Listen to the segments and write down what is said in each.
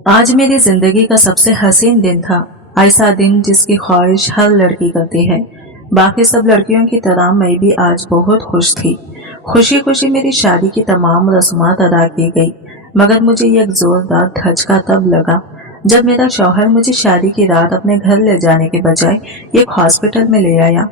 आज मेरी जिंदगी का सबसे हसीन दिन था। ऐसा दिन जिसकी ख्वाहिश हर लड़की करती है। बाकी सब लड़कियों की तरह मैं भी आज बहुत खुश थी। खुशी खुशी मेरी शादी की तमाम रस्मात अदा की गई, मगर मुझे एक जोरदार धचका तब लगा जब मेरा शौहर मुझे शादी की रात अपने घर ले जाने के बजाय एक हॉस्पिटल में ले आया।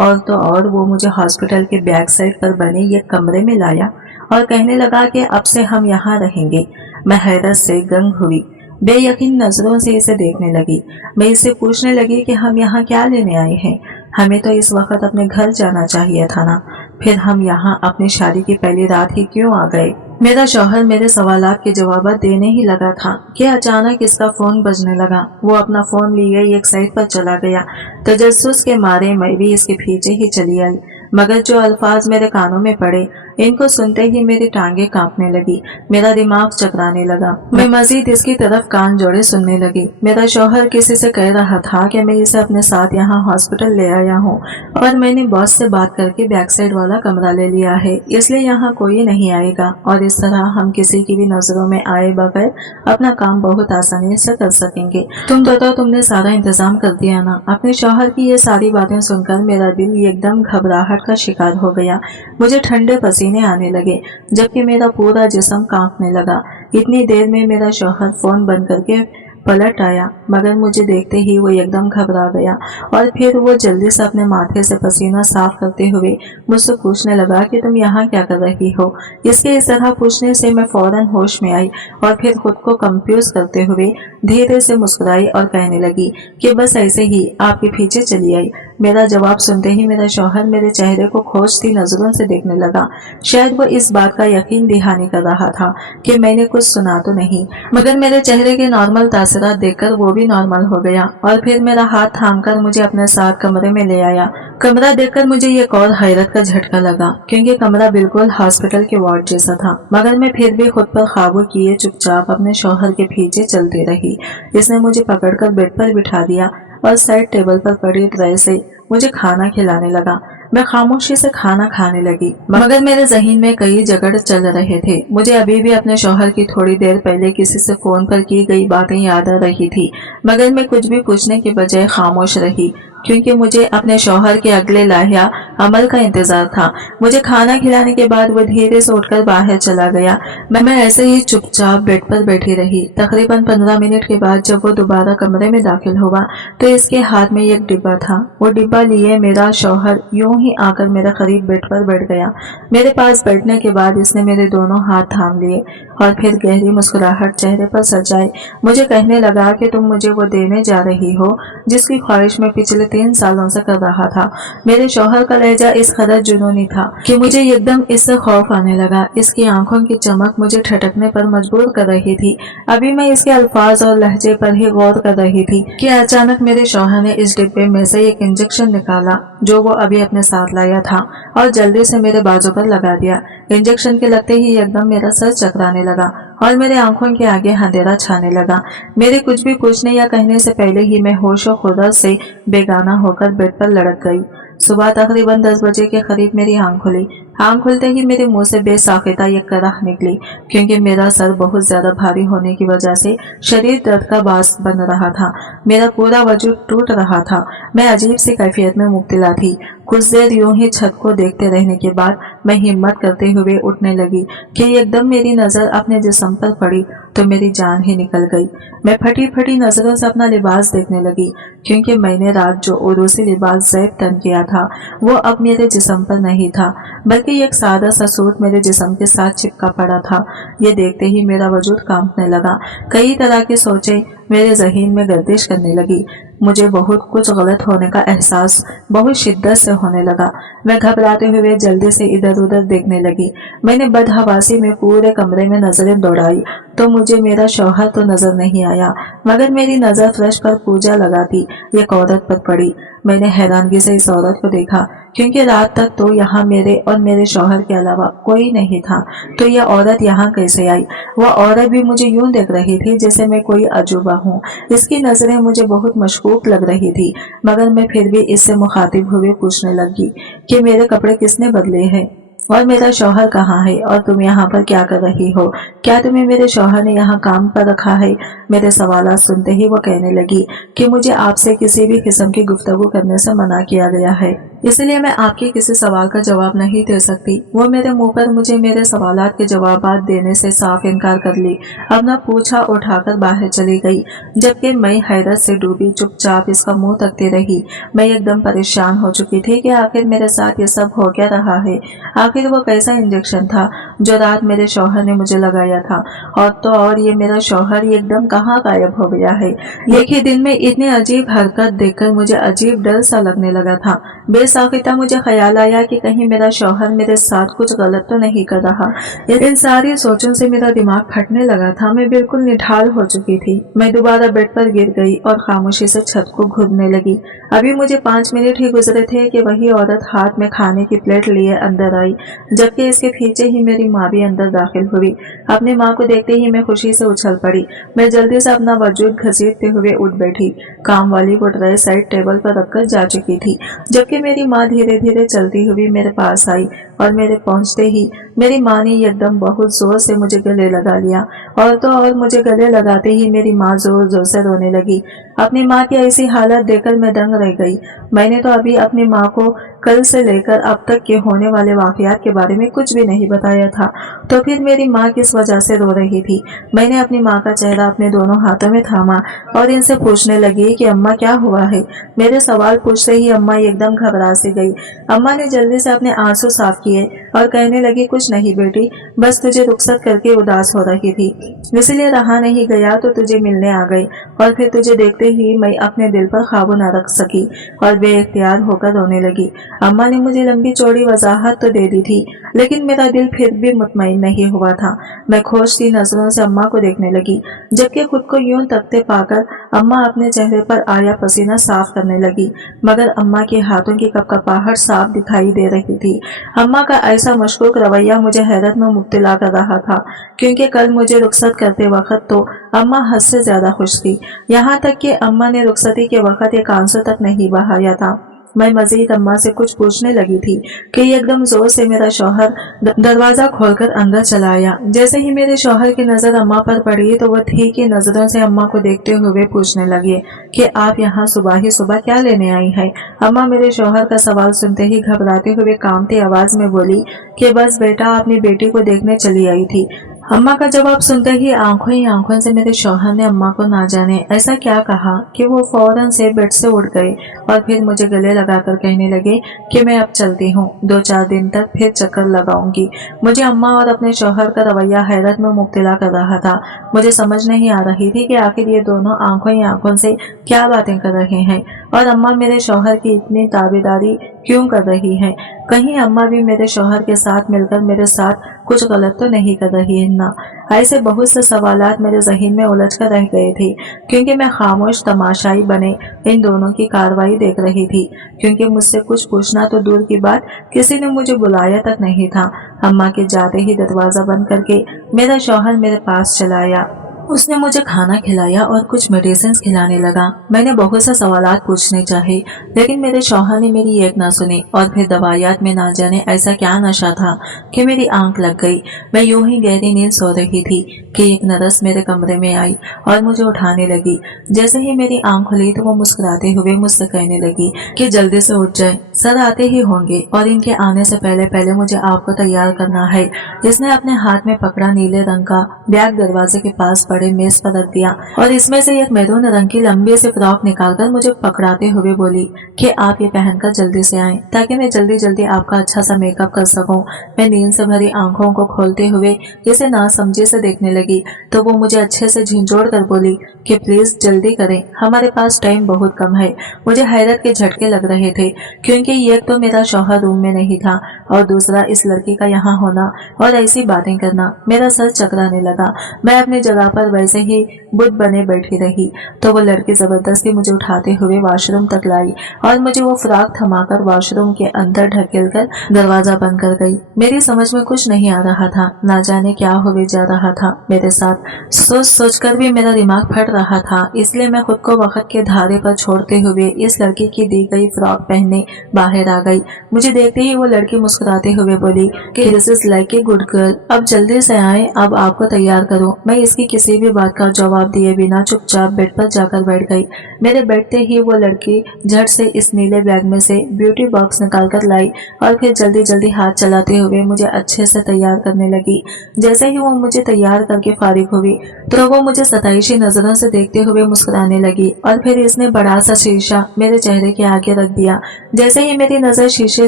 और तो और वो मुझे हॉस्पिटल के बैक साइड पर बने एक कमरे में लाया और कहने लगा कि अब से हम यहाँ रहेंगे। मैं हैरत से गंग हुई, बेयकीन नजरों से इसे देखने लगी। मैं इससे पूछने लगी कि हम यहाँ क्या लेने आए हैं? हमें तो इस वक्त अपने घर जाना चाहिए था ना। फिर हम यहाँ अपनी शादी की पहली रात ही क्यों आ गए? मेरा शौहर मेरे सवालात के जवाब देने ही लगा था कि अचानक इसका फोन बजने लगा। वो अपना फोन लिए एक साइड पर चला गया। तजस्सुस के मारे मैं भी इसके पीछे ही चली आई, मगर जो अल्फाज मेरे कानों में पड़े, इनको सुनते ही मेरी टांगे कांपने लगी, मेरा दिमाग चकराने लगा। मैं मजीद इसकी तरफ कान जोड़े सुनने लगी। मेरा शौहर किसी से कह रहा था कि मैं इसे अपने साथ यहाँ हॉस्पिटल ले आया हूँ और मैंने बॉस से बात करके बैक साइड वाला कमरा ले लिया है, इसलिए यहाँ कोई नहीं आएगा और इस तरह हम किसी की भी नजरों में आए बगैर अपना काम बहुत आसानी से कर सकेंगे। तुम बताओ, तुमने सारा इंतजाम कर दिया ना? अपने शौहर की ये सारी बातें सुनकर मेरा दिल एकदम घबराहट का शिकार हो गया। मुझे ठंडे पसीने आने लगे, जबकि मेरा पूरा जिस्म कांपने लगा। इतनी देर में मेरा शौहर फोन बंद करके पलट आया, मगर मुझे देखते ही वो एकदम घबरा गया और फिर वो जल्दी से अपने माथे से पसीना साफ करते हुए मुझसे पूछने लगा कि तुम यहाँ क्या कर रही हो? इसके इस तरह पूछने से मैं फौरन होश में आई और फिर खुद को कंफ्यूज करते हुए धीरे से मुस्कुराई और कहने लगी कि बस ऐसे ही आपके पीछे चली आई। मेरा जवाब सुनते ही मेरा शौहर मेरे चेहरे को खोजती नजरों से देखने लगा। शायद वो इस बात का यकीन दहानी कर रहा था कि मैंने कुछ सुना तो नहीं, मगर मेरे चेहरे के नॉर्मल तासरात देखकर वो भी नॉर्मल हो गया और फिर मेरा हाथ थामकर मुझे अपने साथ कमरे में ले आया। कमरा देखकर मुझे एक और हैरत का झटका लगा, क्योंकि कमरा बिल्कुल हॉस्पिटल के वार्ड जैसा था, मगर मैं फिर भी खुद पर काबू किए चुपचाप अपने शौहर के पीछे चलती रही। इसने मुझे पकड़कर बेड पर बिठा दिया और साइड टेबल पर पड़ी ट्रे से मुझे खाना खिलाने लगा। मैं खामोशी से खाना खाने लगी, मगर मेरे जहन में कई जगड़ चल रहे थे। मुझे अभी भी अपने शौहर की थोड़ी देर पहले किसी से फोन पर की गई बातें याद आ रही थी, मगर मैं कुछ भी पूछने के बजाय खामोश रही, क्योंकि मुझे अपने शौहर के अगले लाहिया अमल का इंतजार था। मुझे खाना खिलाने के बाद वो धीरे से उठकर बाहर चला गया। मैं ऐसे ही चुपचाप बेड पर बैठी रही। तकरीबन 15 मिनट के बाद जब वो दोबारा कमरे में दाखिल हुआ तो इसके हाथ में एक डिब्बा था। वो डिब्बा लिए मेरा शौहर यूं ही आकर मेरे करीब बेड पर बैठ गया। मेरे पास बैठने के बाद इसने मेरे दोनों हाथ थाम लिए और फिर गहरी मुस्कुराहट चेहरे पर सजाए मुझे कहने लगा कि तुम मुझे वो देने जा रही हो जिसकी ख्वाहिश में पिछले 3 सालों से कर रहा था। मेरे शौहर का लहजा इस कदर जुनूनी था कि मुझे एकदम इससे खौफ आने लगा। इसकी आंखों की चमक मुझे ठटकने पर मजबूर कर रही थी। अभी मैं इसके अल्फाज और लहजे पर ही गौर कर रही थी कि अचानक मेरे शौहर ने इस डिब्बे में से एक इंजेक्शन निकाला जो वो अभी अपने साथ लाया था और जल्दी से मेरे बाजू पर लगा दिया। इंजेक्शन के लगते ही एकदम मेरा सर चकराने लगा और मेरे आंखों के आगे अंधेरा छाने लगा। मेरे कुछ भी पूछने या कहने से पहले ही मैं होशो खुदा से बेगाना होकर बेड पर लड़क गई। सुबह तकरीबन 10 बजे के करीब मेरी आंख खुली। आंख खुलते ही मेरे मुंह से बेसाख्ता एक कराह निकली, क्योंकि मेरा सर बहुत ज्यादा भारी होने की वजह से शरीर दर्द का बास बन रहा था। मेरा पूरा वजूद टूट रहा था। मैं अजीब सी कैफियत में मुब्तला थी। कुछ देर यूं ही छत को देखते रहने के बाद मैं हिम्मत करते हुए उठने लगी कि एकदम मेरी नजर अपने जिस्म पर पड़ी तो मेरी जान ही निकल गई। मैं फटी फटी नजरों से अपना लिबास देखने लगी, क्योंकि मैंने रात जो उरूसी लिबास ज़ैब तन किया था वो अब मेरे जिस्म पर नहीं था, बल्कि एक सादा सा सूट मेरे जिस्म के साथ चिपका पड़ा था। ये देखते ही मेरा वजूद कांपने लगा। कई तरह की सोचें मेरे जहन में गर्दिश करने लगी। मुझे बहुत कुछ गलत होने का एहसास बहुत शिद्दत से होने लगा। मैं घबराते हुए जल्दी से इधर उधर देखने लगी। मैंने बदहवासी में पूरे कमरे में नजरें दौड़ाई तो मुझे मेरा शौहर तो नजर नहीं आया, मगर मेरी नजर फर्श पर पूजा लगाती एक औरत पर पड़ी। मैंने हैरानगी से इस औरत को देखा, क्योंकि रात तक तो यहाँ मेरे और मेरे शौहर के अलावा कोई नहीं था, तो यह औरत यहाँ कैसे आई? वह औरत भी मुझे यूं देख रही थी जैसे मैं कोई अजूबा हूँ। इसकी नजरें मुझे बहुत मशकूक लग रही थी, मगर मैं फिर भी इससे मुखातिब हुए पूछने लगी कि मेरे कपड़े किसने बदले हैं? और मेरा शौहर कहाँ है और तुम यहाँ पर क्या कर रही हो? क्या तुम्हें मेरे शौहर ने यहाँ काम पर रखा है? मेरे सवालात सुनते ही वो कहने लगी कि मुझे आपसे किसी भी किस्म की गुफ्तगू करने से मना किया गया है, इसलिए मैं आपके किसी सवाल का जवाब नहीं दे सकती। वो मेरे मुंह पर मुझे मेरे सवालात के जवाब देने से साफ इनकार कर ली। अपना पूछा उठाकर बाहर चली गई, जबकि मैं हैरत से डूबी चुपचाप इसका मुंह तकती रही। मैं एकदम परेशान हो चुकी थी कि आखिर मेरे साथ ये सब हो क्या रहा है। आखिर वो कैसा इंजेक्शन था जो रात मेरे शौहर ने मुझे लगाया था, और तो और ये मेरा शौहर एकदम कहाँ गायब हो गया है। एक ही दिन में इतनी अजीब हरकत देखकर मुझे अजीब डर सा लगने लगा था। बेसाख्ता मुझे ख्याल आया कि कहीं मेरा शौहर मेरे साथ कुछ गलत तो नहीं कर रहा। इन सारी सोचों से मेरा दिमाग फटने लगा था। मैं बिल्कुल निढाल हो चुकी थी। मैं दोबारा बेड पर गिर गई और खामोशी से छत को घूरने लगी। अभी मुझे 5 मिनट ही गुजरे थे कि वही औरत हाथ में खाने की प्लेट लिए अंदर आई, जबकि इसके पीछे ही मेरी माँ भी अंदर दाखिल हुई। अपनी माँ को देखते ही मैं खुशी से उछल पड़ी। मैं जल्दी से अपना वजूद घसीटते हुए उठ बैठी। काम वाली वो ट्रे साइड टेबल पर रखकर जा चुकी थी, जबकि मेरी माँ धीरे धीरे चलती हुई मेरे पास आई और मेरे पहुंचते ही मेरी माँ ने एकदम बहुत जोर से मुझे गले लगा लिया। और तो और मुझे गले लगाते ही मेरी माँ जोर जोर से रोने लगी। अपनी माँ की ऐसी हालत देखकर मैं दंग रह गई। मैंने तो अभी अपनी माँ को कल से लेकर अब तक के होने वाले वाकयात के बारे में कुछ भी नहीं बताया था, तो फिर मेरी माँ किस वजह से रो रही थी। मैंने अपनी माँ का चेहरा अपने दोनों हाथों में थामा और इनसे पूछने लगी कि अम्मा क्या हुआ है। मेरे सवाल पूछते ही अम्मा एकदम घबरा सी गई। अम्मा ने जल्दी से अपने आंसू साफ किए और कहने लगी, कुछ नहीं बेटी, बस तुझे रुखसत करके उदास हो रही थी, इसलिए रहा नहीं गया तो तुझे मिलने आ गई, और फिर तुझे देखते ही मैं अपने दिल पर काबू न रख सकी और बेइख्तियार होकर रोने लगी। अम्मा ने मुझे लंबी चौड़ी वजाहत तो दे दी थी, लेकिन मेरा दिल फिर भी मुतमईन नहीं हुआ था। मैं खोज सी नजरों से अम्मा को देखने लगी, जबकि खुद को यूं तकते पाकर अम्मा अपने चेहरे पर आया पसीना साफ करने लगी, मगर अम्मा के हाथों की कपकपाहट साफ दिखाई दे रही थी। अम्मा का ऐसा मशकूक रवैया मुझे हैरत में मुब्तला कर रहा था, क्योंकि कल मुझे रुखसत करते वक्त तो अम्मा हद से ज्यादा खुश थी। यहाँ तक कि अम्मा ने रुखसती के वक्त एक आंसू तक नहीं बहाया था। मैं मजीद अम्मा से कुछ पूछने लगी थी कि एकदम जोर से मेरा शौहर दरवाजा खोलकर अंदर चला आया। जैसे ही मेरे शौहर की नजर अम्मा पर पड़ी तो वो ठीक ही नजरों से अम्मा को देखते हुए पूछने लगे कि आप यहाँ सुबह ही सुबह क्या लेने आई है। अम्मा मेरे शौहर का सवाल सुनते ही घबराते हुए कांपती आवाज में बोली कि बस बेटा, अपनी बेटी को देखने चली आई थी। अम्मा का जवाब सुनते ही आंखों से मेरे शौहर ने अम्मा को ना जाने ऐसा क्या कहा कि वो फौरन से बेड से उठ गए और फिर मुझे गले लगाकर कहने लगे कि मैं अब चलती हूँ, 2-4 दिन तक फिर चक्कर लगाऊंगी। मुझे अम्मा और अपने शौहर का रवैया हैरत में मुब्तला कर रहा था। मुझे समझ नहीं आ रही थी कि आखिर ये दोनों आंखों से क्या बातें कर रहे हैं और अम्मा मेरे शौहर की इतनी ताबेदारी क्यों कर रही है। कहीं अम्मा भी मेरे शौहर के साथ मिलकर मेरे साथ कुछ गलत तो नहीं कर रही है ना। ऐसे बहुत से सवालात मेरे ज़हन में उलझ कर रह गए थे, क्योंकि मैं खामोश तमाशाई बने इन दोनों की कार्रवाई देख रही थी, क्योंकि मुझसे कुछ पूछना तो दूर की बात, किसी ने मुझे बुलाया तक नहीं था। अम्मा के जाते ही दरवाजा बंद करके मेरा शौहर मेरे पास चला आया। उसने मुझे खाना खिलाया और कुछ मेडिसिन खिलाने लगा। मैंने बहुत से सवालात पूछने चाहे, लेकिन मेरे शौहर ने मेरी एक ना सुनी और फिर दवाइयात में ना जाने ऐसा क्या नशा था कि मेरी आंख लग गई। मैं यूं ही गहरी नींद सो रही थी कि एक नर्स मेरे कमरे में आई और मुझे उठाने लगी। जैसे ही मेरी आंख खुली तो वो मुस्कुराते हुए मुझसे कहने लगी कि जल्दी से उठ जाए, सर आते ही होंगे और इनके आने से पहले पहले मुझे आपको तैयार करना है। इसने अपने हाथ में पकड़ा नीले रंग का बैग दरवाजे के पास पड़े मेज पर रख दिया और इसमें से एक मैरून रंग की लंबी सी फ्रॉक निकालकर मुझे पकड़ाते हुए बोली कि आप ये पहनकर जल्दी से आएं, ताकि मैं जल्दी जल्दी आपका अच्छा सा मेकअप कर सकूं। मैं नींद से भरी आंखों को खोलते हुए इसे नासमझी से देखने लगी तो वो मुझे अच्छे से झिंझोड़ कर बोली कि प्लीज जल्दी करें, हमारे पास टाइम बहुत कम है। मुझे हैरत के झटके लग रहे थे, क्योंकि एक तो मेरा शौहर रूम में नहीं था और दूसरा इस लड़की का यहाँ होना और ऐसी बातें करना। मेरा सर चकराने लगा। मैं अपनी जगह पर वैसे ही बुत बने बैठी रही तो वो लड़की जबरदस्ती मुझे उठाते हुए वॉशरूम तक लाई और मुझे वो फ्रॉक थमाकर वॉशरूम के अंदर ढकेल कर दरवाजा बंद कर गई। मेरी समझ में कुछ नहीं आ रहा था, ना जाने क्या हुए जा रहा था मेरे साथ। सोच सोच कर भी मेरा दिमाग फट रहा था, इसलिए मैं खुद को वक्त के धारे पर छोड़ते हुए इस लड़की की दी गई फ्रॉक पहनने बाहर आ गई। मुझे देखते ही वो लड़की मुस्कुराते हुए बोली कि this is like a good girl, अब जल्दी से आए, अब आपको तैयार करो। मैं इसकी किसी भी बात का जवाब दिए बिना चुपचाप बेड पर जाकर बैठ गई। मेरे बैठते ही वो लड़की झट से इस नीले बैग में से ब्यूटी बॉक्स निकाल कर लाई और फिर जल्दी जल्दी हाथ चलाते हुए मुझे अच्छे से तैयार करने लगी। जैसे ही वो मुझे तैयार करके फारिग हुई तो वो मुझे सताइशी नजरों से देखते हुए मुस्कुराने लगी और फिर इसने बड़ा सा शीशा मेरे चेहरे के आगे रख दिया। जैसे ही मेरी नजर शीशे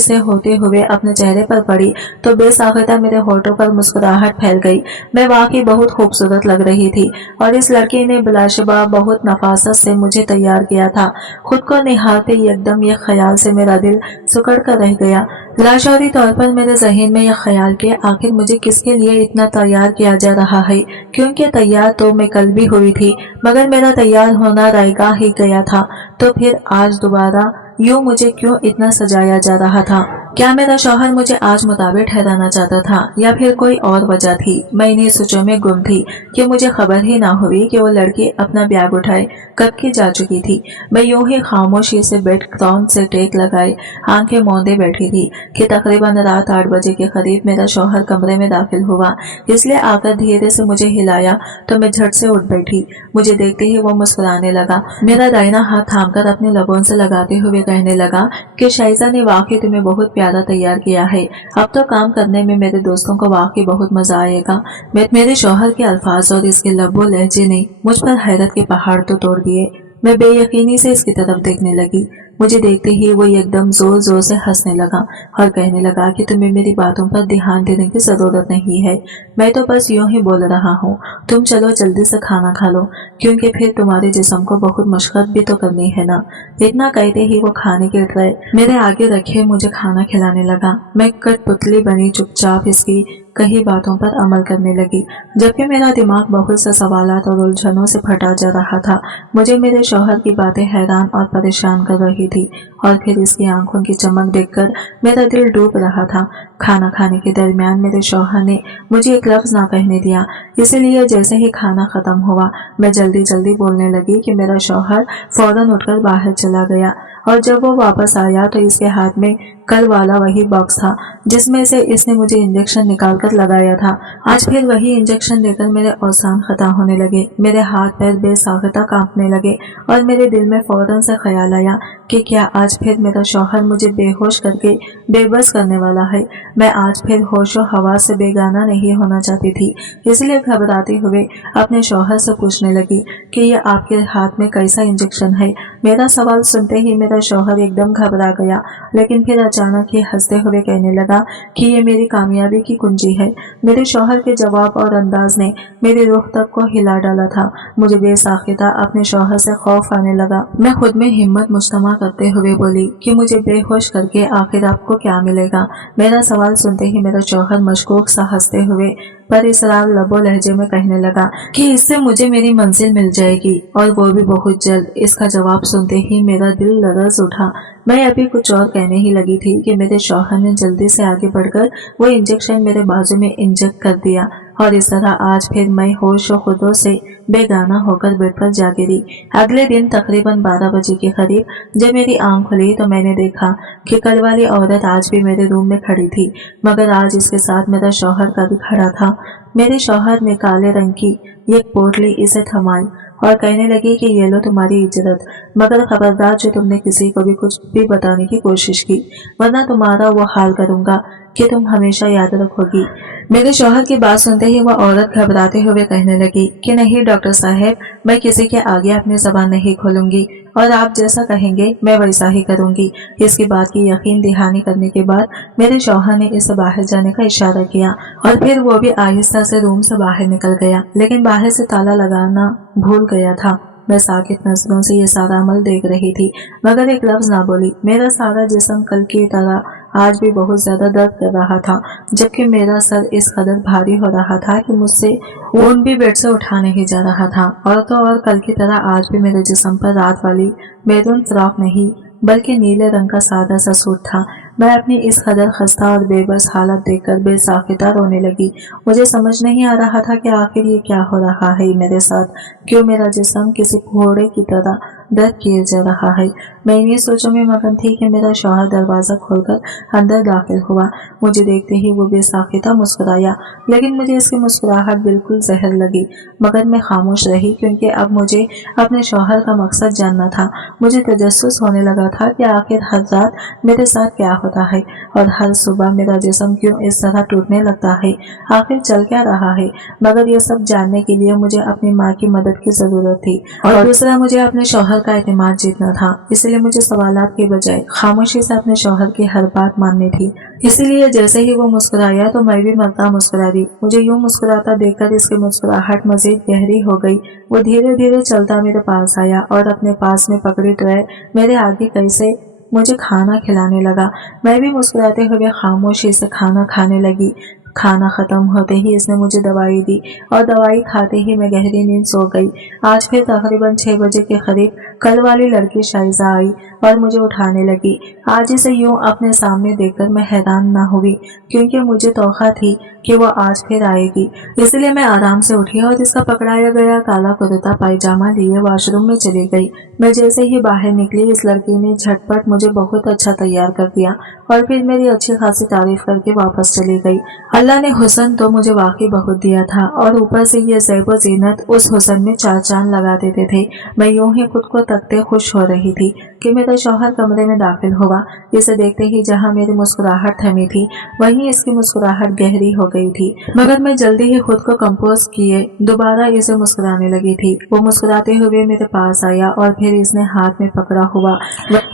से होते हुए अपने चेहरे पर पड़ी तो बेसाख्ता मेरे होठों पर मुस्कुराहट फैल गई। मैं वाकई बहुत खूबसूरत लग रही थी और इस लड़की ने बिलाशुबा बहुत नफासत से मुझे तैयार किया था। खुद को निहारते एकदम ये ख्याल से मेरा दिल सुकड़ कर रह गया। लाशौरी तौर पर मेरे जहन में यह ख्याल कि आखिर मुझे किसके लिए इतना तैयार किया जा रहा है, क्योंकि तैयार तो मैं कल भी हुई थी मगर मेरा तैयार होना रायगा ही गया था, तो फिर आज दोबारा यूं मुझे क्यों इतना सजाया जा रहा था। क्या मेरा शौहर मुझे आज मुताबिक ठहराना चाहता था या फिर कोई और वजह थी। मैं इन्हीं सोचों में गुम थी कि मुझे खबर ही ना हुई कि वो लड़की अपना बैग उठाए कब की जा चुकी थी। मैं यूं ही खामोशी से बेड क्राउन से टेक लगाए आंखें मूंदे बैठी थी कि तकरीबन रात 8 बजे के करीब मेरा शौहर कमरे में दाखिल हुआ। इसलिए आकर धीरे से मुझे हिलाया तो मैं झट से उठ बैठी। मुझे देखते ही वो मुस्कुराने लगा। मेरा दाहिना हाथ थामकर अपने लबों से लगाते हुए कहने लगा कि शाइजा ने वाकई तुम्हें बहुत प्यारा तैयार किया है, अब तो काम करने में मेरे दोस्तों को वाकई बहुत मजा आएगा। मेरे शौहर के अल्फाज और इसके लबो लहजे ने मुझ पर हैरत के पहाड़ तो तोड़ दिए। मैं बेयकीनी से इसकी तरफ देखने लगी। मुझे देखते ही वो एकदम जोर जोर से हंसने लगा और कहने लगा कि तुम्हें मेरी बातों पर ध्यान देने की जरूरत नहीं है, मैं तो बस यूं ही बोल रहा हूँ। तुम चलो जल्दी से खाना खा लो, क्योंकि फिर तुम्हारे जिस्म को बहुत मशक्कत भी तो करनी है ना। इतना कहते ही वो खाने के ट्रे मेरे आगे रखे मुझे खाना खिलाने लगा। मैं कठपुतली बनी चुपचाप इसकी कई बातों पर अमल करने लगी, जबकि मेरा दिमाग बहुत से सवालात और उलझनों से फटा जा रहा था। मुझे मेरे शौहर की बातें हैरान और परेशान कर रही थी और फिर इसकी आंखों की चमक देखकर मेरा दिल डूब रहा था। खाना खाने के दरमियान मेरे शौहर ने मुझे एक लफ्ज ना कहने दिया, इसलिए जैसे ही खाना खत्म हुआ मैं जल्दी जल्दी बोलने लगी कि मेरा शौहर फौरन उठकर बाहर चला गया और जब वो वापस आया तो इसके हाथ में कल वाला वही बॉक्स था जिसमें से इसने मुझे इंजेक्शन निकाल कर लगाया था। आज फिर वही इंजेक्शन देकर मेरे औसान खता होने लगे, मेरे हाथ पैर बेसाख्ता कांपने लगे और मेरे दिल में फौरन से ख्याल आया कि क्या आज फिर मेरा शौहर मुझे बेहोश करके बेबस करने वाला है। मैं आज फिर होशो हवा से बेगाना नहीं होना चाहती थी, इसलिए घबराते हुए अपने शौहर से पूछने लगी कि ये आपके हाथ में कैसा इंजेक्शन है। मेरा सवाल सुनते ही मेरा शौहर एकदम घबरा गया, लेकिन फिर अचानक ही हंसते हुए कहने लगा कि ये मेरी कामयाबी की कुंजी है। मेरे शौहर के जवाब और अंदाज ने मेरी रूह तक को हिला डाला था। मुझे बेसाख्ता अपने शौहर से खौफ आने लगा। मैं खुद में हिम्मत मुस्तमा करते हुए बोली कि मुझे बेहोश करके आखिर आपको क्या मिलेगा। मेरा सवाल सुनते ही मेरा शौहर मशकूक सा हंसते हुए पर इसरार लबो लहजे में कहने लगा कि इससे मुझे मेरी मंजिल मिल जाएगी और वो भी बहुत जल्द। इसका जवाब सुनते ही मेरा दिल लरज उठा। मैं अभी कुछ और कहने ही लगी थी कि मेरे शौहर ने जल्दी से आगे बढ़कर वो इंजेक्शन मेरे बाजू में इंजेक्ट कर दिया और इस तरह आज फिर मैं होश और खुदों से बेगाना होकर बेड पर जा गिरी। अगले दिन तकरीबन 12 बजे के करीब जब मेरी आंख खुली तो मैंने देखा कि कल वाली औरत आज भी मेरे रूम में खड़ी थी, मगर आज इसके साथ मेरा शौहर का भी खड़ा था। मेरे शौहर ने काले रंग की एक पोटली इसे थमाई और कहने लगी कि ये लो तुम्हारी इज्जत, मगर खबरदार जो तुमने किसी को भी कुछ भी बताने की कोशिश की, वरना तुम्हारा वो हाल करूंगा कि तुम हमेशा याद रखोगी। मेरे शौहर की बात सुनते ही वह औरत घबराते हुए कहने लगी कि नहीं डॉक्टर साहब, मैं किसी के आगे अपनी जबान नहीं खोलूंगी और आप जैसा कहेंगे मैं वैसा ही करूंगी। इसकी बात की यकीन दहानी करने के बाद मेरे शौहर ने इसे बाहर जाने का इशारा किया और फिर वो भी आहिस्ता से रूम से बाहर निकल गया, लेकिन बाहर से ताला लगाना भूल गया था। मैं साकित नजरों से ये सारा अमल देख रही थी, मगर एक लफ्ज ना बोली। मेरा सारा जिस्म कल की तरह आज भी बहुत ज्यादा दर्द कर रहा था, जबकि मेरा सर इस कदर भारी हो रहा था कि मुझसे ऊन भी बेड से उठा नहीं जा रहा था। और तो और कल की तरह आज भी मेरे जिस्म पर रात वाली मैरून फ्रॉक नहीं बल्कि नीले रंग का सादा सा सूट था। मैं अपनी इस कदर खस्ता और बेबस हालत देखकर बेसाख्ता रोने लगी। मुझे समझ नहीं आ रहा था कि आखिर ये क्या हो रहा है मेरे साथ, क्यों मेरा जिस्म किसी घोड़े की तरह दर्द किए जा रहा है। मैं इन्हीं सोचों में मगन थी कि मेरा शौहर दरवाजा खोलकर अंदर दाखिल हुआ। मुझे देखते ही वो बेसाख्ता मुस्कुराया, लेकिन मुझे इसकी मुस्कुराहट बिल्कुल जहर लगी। मगर मैं खामोश रही, क्योंकि अब मुझे अपने शौहर का मकसद जानना था। मुझे तजस्सुस होने लगा था कि आखिर हर रात मेरे साथ क्या होता है और हर सुबह मेरा जिस्म क्यों इस तरह टूटने लगता है, आखिर चल क्या रहा है। मगर ये सब जानने के लिए मुझे अपनी माँ की मदद की जरूरत थी, और दूसरा मुझे अपने शौहर का एतमाद जीतना था। इसलिए मुझे सवालात के बजाय खामोशी से अपने शौहर की हर बात माननी थी। इसीलिए जैसे ही वो मुस्कुराया तो मैं भी मरता मुस्कुरा दी। मुझे यूं मुस्कुराता देखकर इसकी मुस्कुराहट मजीद गहरी हो गई। वो धीरे धीरे चलता मेरे पास आया और अपने पास में पकड़ी ट्रे मेरे आगे कैसे मुझे खाना खिलाने लगा। मैं भी मुस्कुराते हुए खामोशी से खाना खाने लगी। खाना खत्म होते ही इसने मुझे दवाई दी और दवाई खाते ही मैं गहरी नींद सो गई। आज फिर तकरीबन 6 बजे के करीब कल वाली लड़की शाइजा आई और मुझे उठाने लगी। आज इसे यूं अपने सामने देखकर मैं हैरान न हुई, क्योंकि मुझे तौखा थी कि वो आज फिर आएगी। इसलिए मैं आराम से उठी और इसका पकड़ाया गया काला कुर्ता पायजामा लिए वॉशरूम में चली गई। मैं जैसे ही बाहर निकली, इस लड़की ने झटपट मुझे बहुत अच्छा तैयार कर दिया और फिर मेरी अच्छी खासी तारीफ करके वापस चली गई। अल्लाह ने हुस्न तो मुझे वाकई बहुत दिया था, और ऊपर से ये ज़ैब ज़ीनत उस हुस्न में 4 चांद लगा देते थे। मैं यूं ही खुद को तकते खुश हो रही थी कि मेरा शौहर कमरे में दाखिल हुआ। इसे देखते ही जहां मेरी मुस्कुराहट थमी थी, वहीं इसकी मुस्कुराहट गहरी हो गई थी। मगर मैं जल्दी ही खुद को कंपोज किए दोबारा इसे मुस्कुराने लगी थी। वो मुस्कुराते हुए मेरे पास आया और फिर इसने हाथ में पकड़ा हुआ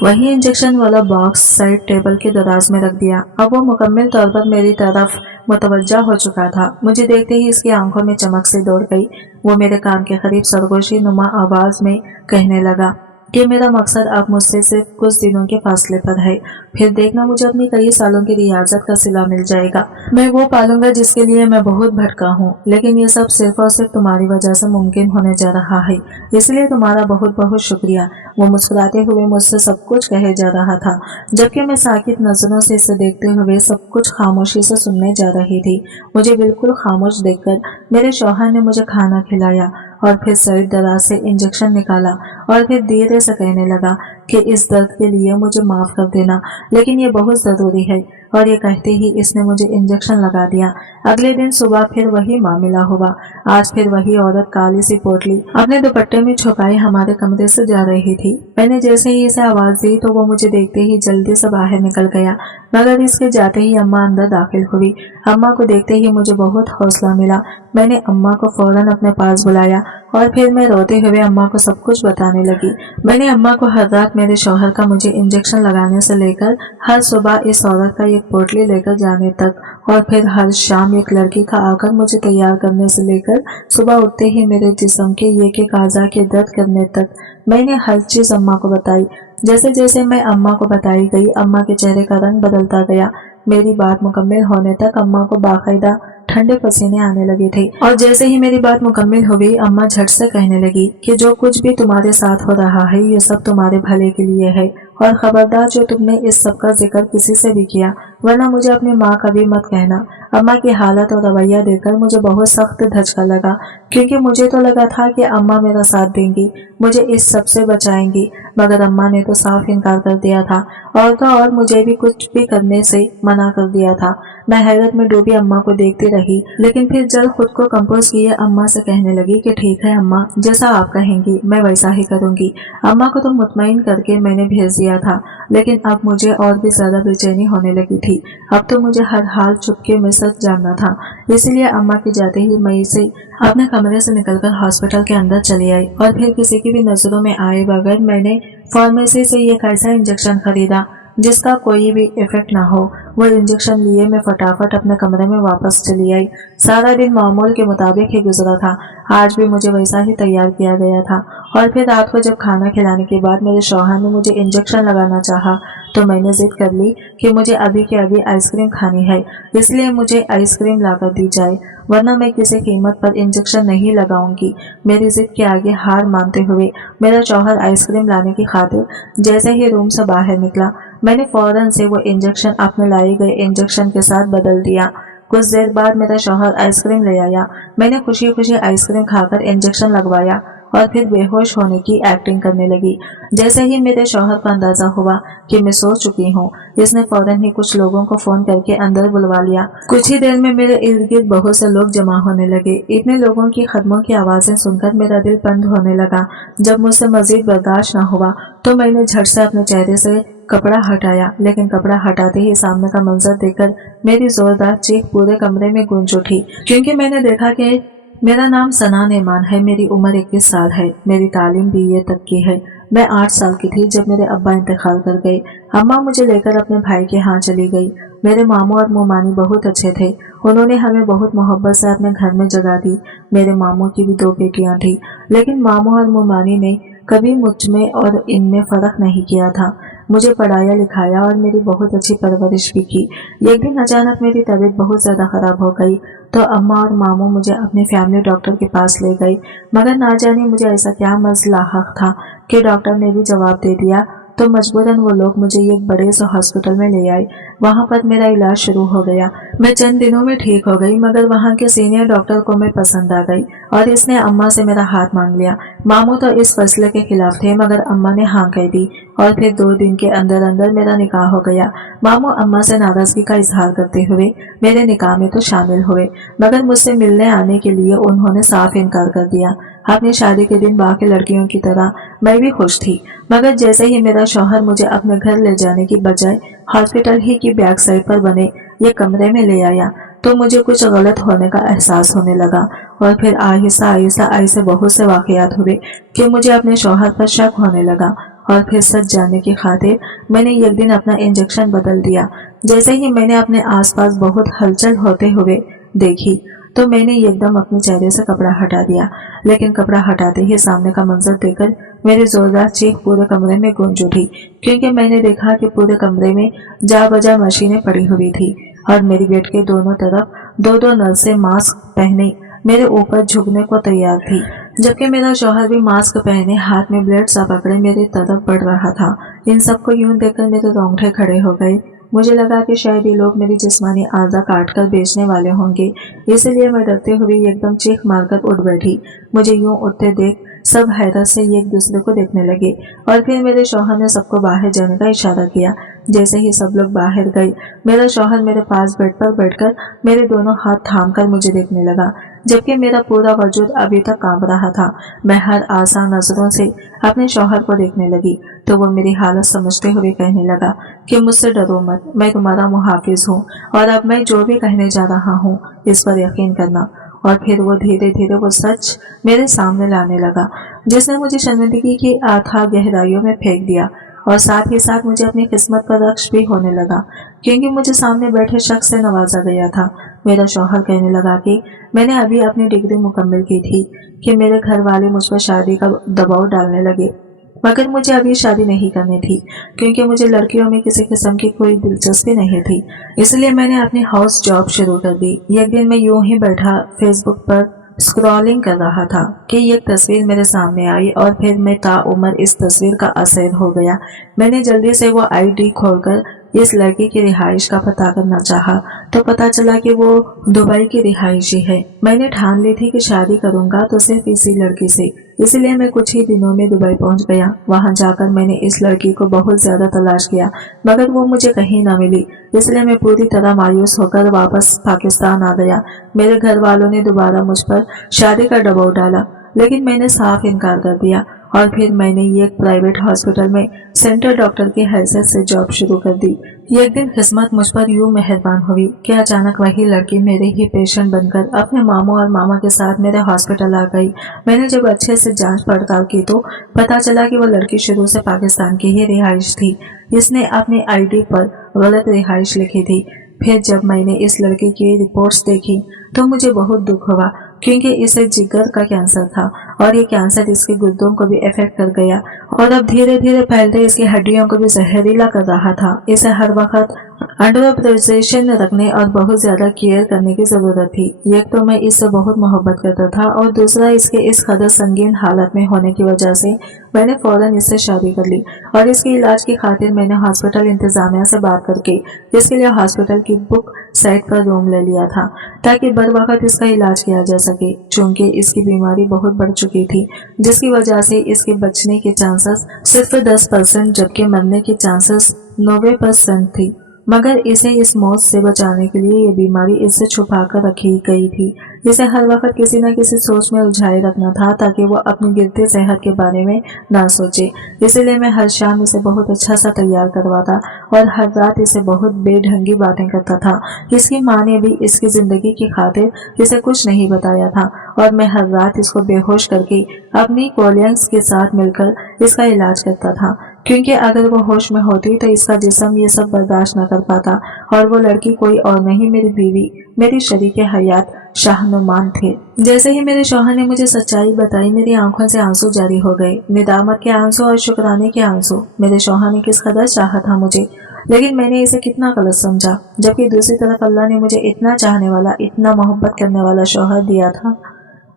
वही इंजेक्शन वाला बॉक्स साइड टेबल के दराज में रख दिया। अब वो मुकम्मल तौर पर मेरी तरफ मुतवज्जा हो चुका था। मुझे देखते ही इसकी आंखों में चमक से दौड़ गई। वो मेरे कान के करीब सरगोशी नुमा आवाज में कहने लगा कि मेरा मकसद अब मुझसे सिर्फ कुछ दिनों के फासले पर है। फिर देखना, मुझे अपनी कई सालों की रियाजत का सिला मिल जाएगा। मैं वो पालूंगा जिसके लिए मैं बहुत भटका हूँ, लेकिन ये सब सिर्फ और सिर्फ तुम्हारी वजह से मुमकिन होने जा रहा है, इसलिए तुम्हारा बहुत बहुत शुक्रिया। वो मुस्कुराते हुए मुझसे सब कुछ कहे जा रहा था, जबकि मैं साकित नजरों से इसे देखते हुए सब कुछ खामोशी से सुनने जा रही थी। मुझे बिल्कुल खामोश देखकर मेरे शौहर ने मुझे खाना खिलाया और फिर साइड दराज से इंजेक्शन निकाला और फिर धीरे से कहने लगा कि इस दर्द के लिए मुझे माफ कर देना, लेकिन ये बहुत जरूरी है। और ये कहते ही इसने मुझे इंजेक्शन लगा दिया। अगले दिन सुबह फिर वही मामला हुआ। आज फिर वही औरत काली सी पोटली अपने दुपट्टे में छुपाई हमारे कमरे से जा रही थी। मैंने जैसे ही इसे आवाज दी तो वो मुझे देखते ही जल्दी से बाहर निकल गया, मगर इसके जाते ही अम्मा अंदर दाखिल हुई। अम्मा को देखते ही मुझे बहुत हौसला मिला। मैंने अम्मा को फौरन अपने पास बुलाया और फिर मैं रोते हुए अम्मा को सब कुछ बताने लगी। मैंने अम्मा को हर रात मेरे शौहर का मुझे इंजेक्शन लगाने से लेकर हर सुबह इस औरत का एक पोटली लेकर जाने तक, और फिर हर शाम एक लड़की का आकर मुझे तैयार करने से लेकर सुबह उठते ही मेरे जिस्म के एक आज़ा के दर्द करने तक, मैंने हर चीज अम्मा को बताई। जैसे जैसे मैं अम्मा को बताई गई, अम्मा के चेहरे का रंग बदलता गया। मेरी बात मुकम्मल होने तक अम्मा को बाकायदा ठंडे पसीने आने लगे थे, और जैसे ही मेरी बात मुकम्मल हो गई, अम्मा झट से कहने लगी कि जो कुछ भी तुम्हारे साथ हो रहा है ये सब तुम्हारे भले के लिए है, और खबरदार जो तुमने इस सब का जिक्र किसी से भी किया, वरना मुझे अपनी माँ का भी मत कहना। अम्मा की हालत और रवैया देखकर मुझे बहुत सख्त धचका लगा, क्योंकि मुझे तो लगा था कि अम्मा मेरा साथ देंगी, मुझे इस सब से बचाएंगी, मगर अम्मा ने तो साफ इनकार कर दिया था, और तो और मुझे भी कुछ भी करने से मना कर दिया था। मैं हैरत में डूबी अम्मा को देखती रही, लेकिन फिर जल्द खुद को कंपोज किए अम्मा से कहने लगी कि ठीक है अम्मा, जैसा आप कहेंगी मैं वैसा ही करूंगी। अम्मा को तो मुतमईन करके मैंने भेज दिया था, लेकिन अब मुझे और भी ज्यादा बेचैनी होने लगी थी। अब तो मुझे हर हाल चुपके में सच जानना था। इसलिए अम्मा के जाते ही मैं इसे अपने कमरे से निकलकर हॉस्पिटल के अंदर चली आई, और फिर किसी की भी नजरों में आए बगैर मैंने फार्मेसी से एक ऐसा इंजेक्शन खरीदा जिसका कोई भी इफेक्ट ना हो। वो इंजेक्शन लिए मैं फटाफट अपने कमरे में वापस चली आई। सारा दिन मामूल के मुताबिक ही गुजरा था। आज भी मुझे वैसा ही तैयार किया गया था। और फिर रात को जब खाना खिलाने के बाद मेरे शौहर ने मुझे इंजेक्शन लगाना चाहा तो मैंने जिद कर ली कि मुझे अभी के अभी आइसक्रीम खानी है, इसलिए मुझे आइसक्रीम लाकर दी जाए, वरना मैं किसी कीमत पर इंजेक्शन नहीं लगाऊंगी। मेरी जिद के आगे हार मानते हुए मेरा शौहर आइसक्रीम लाने की खातिर जैसे ही रूम से बाहर निकला, मैंने फौरन से वो इंजेक्शन अपने लाई गए इंजेक्शन के साथ बदल दिया। कुछ देर बाद मेरा शौहर आइसक्रीम ले आया। मैंने खुशी खुशी आइसक्रीम खाकर इंजेक्शन लगवाया और फिर बेहोश होने की एक्टिंग करने लगी। जैसे ही मेरे शौहर को अंदाजा हुआ कि मैं सो चुकी हूँ, इसने फौरन ही कुछ लोगों को फोन करके अंदर बुलवा लिया। कुछ ही देर में मेरे इर्द गिर्द बहुत से लोग जमा होने लगे। इतने लोगों की कदमों की आवाजें सुनकर मेरा दिल बंद होने लगा। जब मुझसे मजीद बर्दाश्त न हुआ तो मैंने झट से अपने चेहरे से कपड़ा हटाया, लेकिन कपड़ा हटाते ही सामने का मंजर देखकर मेरी जोरदार चीख पूरे कमरे में गूंज उठी, क्योंकि मैंने देखा कि मेरा नाम सना नेमान है, मेरी उम्र 21 साल है, मेरी तालीम BA तक की है। मैं 8 साल की थी जब मेरे अब्बा इंतकाल कर गए। अम्मा मुझे लेकर अपने भाई के यहाँ चली गई। मेरे मामू और मोमानी बहुत अच्छे थे। उन्होंने हमें बहुत मोहब्बत से अपने घर में जगह दी। मेरे मामू की भी 2 बेटियां थी, लेकिन मामू और मोमानी ने कभी मुझ में और इनमें फर्क नहीं किया था। मुझे पढ़ाया लिखाया और मेरी बहुत अच्छी परवरिश भी की। एक दिन अचानक मेरी तबीयत बहुत ज्यादा खराब हो गई तो अम्मा और मामू मुझे अपने फैमिली डॉक्टर के पास ले गई, मगर ना जाने मुझे ऐसा क्या मर्ज लाहक था कि डॉक्टर ने भी जवाब दे दिया, तो मजबूरन वो लोग मुझे एक बड़े से हॉस्पिटल में ले आए। वहाँ पर मेरा इलाज शुरू हो गया। मैं चंद दिनों में ठीक हो गई, मगर वहाँ के सीनियर डॉक्टर को मैं पसंद आ गई और इसने अम्मा से मेरा हाथ मांग लिया। मामू तो इस फैसले के खिलाफ थे, मगर अम्मा ने हाँ कह दी और फिर 2 दिन के अंदर अंदर मेरा निकाह हो गया। मामू अम्मा से नाराजगी का इजहार करते हुए मेरे निकाह में तो शामिल हुए, मगर मुझसे मिलने आने के लिए उन्होंने साफ इनकार कर दिया। अपनी शादी के दिन बाकी लड़कियों की तरह मैं भी खुश थी, मगर जैसे ही मेरा शौहर मुझे अपने घर ले जाने की बजाय हॉस्पिटल ही की बैक साइड पर बने ये कमरे में ले आया, तो मुझे कुछ गलत होने का एहसास होने लगा। और फिर आहिस्ता आहिस्ता ऐसे बहुत से वाकयात हुए कि मुझे अपने शौहर पर शक होने लगा। और फिर सच जानने की खातिर मैंने एक दिन अपना इंजेक्शन बदल दिया। जैसे ही मैंने अपने आसपास बहुत हलचल होते हुए देखी तो मैंने एकदम अपने चेहरे से कपड़ा हटा दिया, लेकिन कपड़ा हटाते ही सामने का मंजर देखकर मेरी जोरदार चीख पूरे कमरे में गूंज उठी, क्योंकि मैंने देखा कि पूरे कमरे में जा बजा मशीनें पड़ी हुई थी और मेरी बेड के दोनों तरफ 2-2 नर्सें मास्क पहने मेरे ऊपर झुकने को तैयार थी, जबकि मेरा शौहर भी मास्क पहने हाथ में ब्लेड सा पकड़े मेरी तरफ बढ़ रहा था। इन सबको यूं देखकर मेरे रोंगटे खड़े हो गए। मुझे लगा कि शायद ये लोग मेरी जिस्मानी आज़ा काट कर बेचने वाले होंगे, इसलिए मैं डरते हुए एकदम चीख मारकर उठ बैठी। मुझे यूं उठते देख सब हैरत से एक दूसरे को देखने लगे और फिर मेरे शौहर ने सबको बाहर जाने का इशारा किया। जैसे ही सब लोग बाहर गए, मेरा शौहर मेरे पास बेड पर बैठकर मेरे दोनों हाथ थामकर मुझे देखने लगा, जबकि मेरा पूरा वजूद अभी तक कांप रहा था। मैं हर आसान नजरों से अपने शौहर को देखने लगी तो वो मेरी हालत समझते हुए कहने लगा कि मुझसे डरो मत, मैं तुम्हारा मुहाफिज हूँ और अब मैं जो भी कहने जा रहा हूँ इस पर यकीन करना। और फिर वो धीरे धीरे वो सच मेरे सामने लाने लगा, जिसने मुझे शर्मिंदगी की अथाह गहराइयों में फेंक दिया और साथ ही साथ मुझे अपनी किस्मत पर रक्श भी होने लगा, क्योंकि मुझे सामने बैठे शख्स से नवाजा गया था। मेरा शौहर कहने लगा कि मैंने अभी अपनी डिग्री मुकम्मल की थी कि मेरे घर वाले मुझ पर शादी का दबाव डालने लगे, मगर मुझे अभी शादी नहीं करनी थी, क्योंकि मुझे लड़कियों में किसी किस्म की कोई दिलचस्पी नहीं थी। इसलिए मैंने अपनी हाउस जॉब शुरू कर दी। एक दिन मैं यूं ही बैठा फेसबुक पर स्क्रॉलिंग कर रहा था कि एक तस्वीर मेरे सामने आई और फिर मैं ताउम्र इस तस्वीर का असर हो गया। मैंने जल्दी से वो ID खोलकर इस लड़की की रिहाइश का पता करना चाहा तो पता चला कि वो दुबई की रिहायशी है। मैंने ठान ली थी कि शादी करूंगा तो सिर्फ इसी लड़की से, इसलिए मैं कुछ ही दिनों में दुबई पहुंच गया। वहां जाकर मैंने इस लड़की को बहुत ज्यादा तलाश किया, मगर वो मुझे कहीं ना मिली, इसलिए मैं पूरी तरह मायूस होकर वापस पाकिस्तान आ गया। मेरे घर वालों ने दोबारा मुझ पर शादी का दबाव डाला, लेकिन मैंने साफ इनकार कर दिया और फिर मैंने एक प्राइवेट हॉस्पिटल में सेंटर डॉक्टर की हैसियत से जॉब शुरू कर दी। एक दिन किस्मत मुझ पर यूं मेहरबान हुई कि अचानक वही लड़की मेरे ही पेशेंट बनकर अपने मामू और मामा के साथ मेरे हॉस्पिटल आ गई। मैंने जब अच्छे से जांच पड़ताल की तो पता चला कि वो लड़की शुरू से पाकिस्तान की ही रिहाइश थी। इसने अपनी आईडी पर गलत रिहाइश लिखी थी। फिर जब मैंने इस लड़के की रिपोर्ट्स देखी तो मुझे बहुत दुख हुआ, क्योंकि इसे जिगर का कैंसर था और ये कैंसर इसके गुर्दों को भी इफेक्ट कर गया और अब धीरे धीरे फैलते इसकी हड्डियों को भी जहरीला कर रहा था। इसे हर वक्त अंडर ऑब्जर्वेशन रखने और बहुत ज्यादा केयर करने की जरूरत थी। एक तो मैं इससे बहुत मोहब्बत करता था और दूसरा इसके इस कदर संगीन हालत में होने की वजह से मैंने फौरन इससे शादी कर ली और इसके इलाज की खातिर मैंने हॉस्पिटल इंतजामिया से बात करके इसके लिए हॉस्पिटल की बुक साइट पर रूम ले लिया था ताकि बर वक्त इसका इलाज किया जा सके। चूंकि इसकी बीमारी बहुत बढ़ चुकी थी, जिसकी वजह से इसके बचने के चांसेस सिर्फ 10% जबकि मरने के चांसेस 90% थी। मगर इसे इस मौत से बचाने के लिए ये बीमारी इससे छुपा कर रखी गई थी। इसे हर वक्त किसी न किसी सोच में उलझाए रखना था ताकि वो अपनी गिरती सेहत के बारे में ना सोचे। इसलिए मैं हर शाम इसे बहुत अच्छा सा तैयार करवाता और हर रात इसे बहुत बेढंगी बातें करता था। इसकी माँ ने भी इसकी जिंदगी की खातिर इसे कुछ नहीं बताया था और मैं हर रात इसको बेहोश करके अपनी कोलियंस के साथ मिलकर इसका इलाज करता था, क्योंकि अगर वो होश में होती तो इसका जिस्म ये सब बर्दाश्त न कर पाता और वो लड़की कोई और नहीं, मेरी बीवी, मेरी शरीके हयात शाहनुमान थे। जैसे ही मेरे शौहर ने मुझे सच्चाई बताई, मेरी आंखों से आंसू जारी हो गए, निदामत के आंसू और शुक्राने के आंसू। मेरे शौहर ने किस कदर चाहा था मुझे, लेकिन मैंने इसे कितना गलत समझा, जबकि दूसरी तरफ अल्लाह ने मुझे इतना चाहने वाला, इतना मोहब्बत करने वाला शौहर दिया था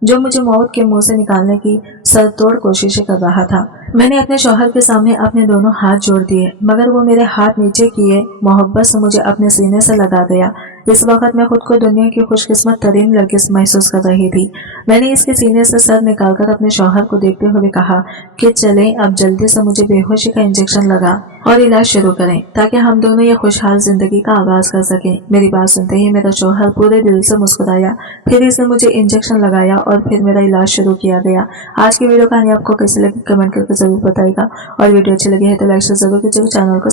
जो मुझे मौत के मुंह से निकालने की सरतोड़ कोशिशें कर रहा था। मैंने अपने शौहर के सामने अपने दोनों हाथ जोड़ दिए, मगर वो मेरे हाथ नीचे किए मोहब्बत से मुझे अपने सीने से लगा गया। इस वक्त मैं खुद को दुनिया की खुशकिस्मत तरीन लड़की महसूस कर रही थी। मैंने इसके सीने से सर निकालकर अपने शौहर को देखते हुए कहा कि चलें, अब जल्दी से मुझे बेहोशी का इंजेक्शन लगा और इलाज शुरू करें ताकि हम दोनों ये खुशहाल जिंदगी का आगाज कर सकें। मेरी बात सुनते ही मेरा शौहर पूरे दिल से मुस्कुराया, फिर इसने मुझे इंजेक्शन लगाया और फिर मेरा इलाज शुरू किया गया। आज की वीडियो कहानी आपको कैसी लगी कमेंट करके जरूर बताइएगा और वीडियो अच्छी लगी है तो लाइक जरूर कीजिएगा, चैनल को